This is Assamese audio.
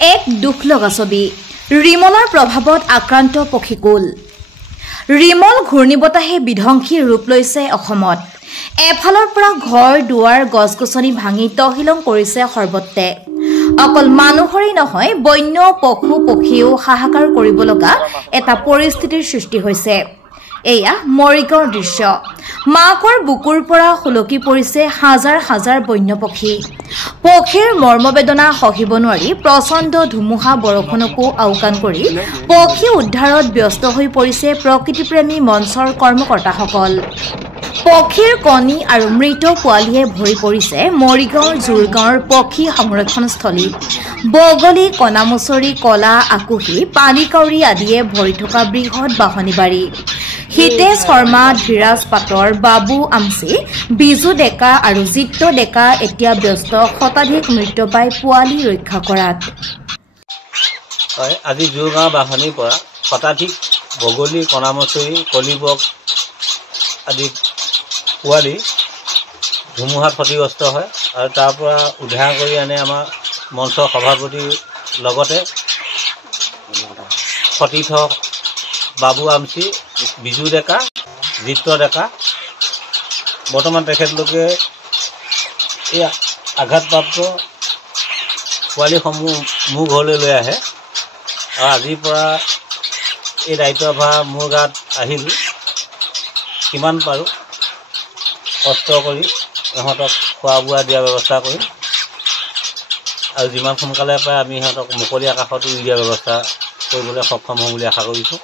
এক দুখ লগা ছবি ৰিমলৰ প্ৰভাৱত আক্ৰান্ত পক্ষীকুল ৰিমল ঘূৰ্ণীবতাহে বিধ্বংসী ৰূপ লৈছে অসমত এফালৰ পৰা ঘৰ দুৱাৰ গছ-গছনি ভাঙি তহিলং কৰিছে সৰ্বত্ৰে অকল মানুহৰেই নহয় বন্য পশু পক্ষীও হাহাকাৰ কৰিব লগা এটা পৰিস্থিতিৰ সৃষ্টি হৈছে এয়া মৰিগাঁৱৰ দৃশ্য মাকৰ বুকুৰ পৰা খুলকি পৰিছে হাজাৰ হাজাৰ বন্য পক্ষী পক্ষীৰ মৰ্মবেদনা সহিব নোৱাৰি প্ৰচণ্ড ধুমুহা বৰষুণকো আওকাণ কৰি পক্ষী উদ্ধাৰত ব্যস্ত হৈ পৰিছে প্ৰকৃতিপ্ৰেমী মঞ্চৰ কৰ্মকৰ্তাসকল পক্ষীৰ কণী আৰু মৃত পোৱালীয়ে ভৰি পৰিছে মৰিগাঁৱৰ জুৰগাঁৱৰ পক্ষী সংৰক্ষণস্থলী বগলী কণামুচৰি কলা আকুহি পানীকাউৰী আদিয়ে ভৰি থকা বৃহৎ বাহনী বাৰী হিতেশ শৰ্মা ধীৰাজ পাটৰ বাবু আমচি বিজু ডেকা আৰু জিত্ত ডেকা এতিয়া ব্যস্ত শতাধিক মৃত্যুপাই পোৱালী ৰক্ষা কৰাত আজি জুৰগাঁও বাহনীৰ পৰা শতাধিক বগলী কণামুচৰি কলিবগ আদি পোৱালি ধুমুহাত ক্ষতিগ্ৰস্ত হয় আৰু তাৰ পৰা উদ্ধাৰ কৰি আনে আমাৰ মঞ্চৰ সভাপতিৰ লগতে সতীৰ্থ বাবু আমচি বিজু ডেকা জিত্ত ডেকা বৰ্তমান তেখেতলোকে এই আঘাতপ্ৰাপ্ত পোৱালিসমূহ মোৰ ঘৰলৈ লৈ আহে আৰু আজিৰ পৰা এই দায়িত্বভাৰ মোৰ গাত আহিল কিমান পাৰোঁ কষ্ট কৰি ইহঁতক খোৱা বোৱা দিয়াৰ ব্যৱস্থা কৰিম আৰু যিমান সোনকালে পায় আমি সিহঁতক মুকলি আকাশত উৰি দিয়াৰ ব্যৱস্থা কৰিবলৈ সক্ষম হ'ম বুলি আশা কৰিছোঁ।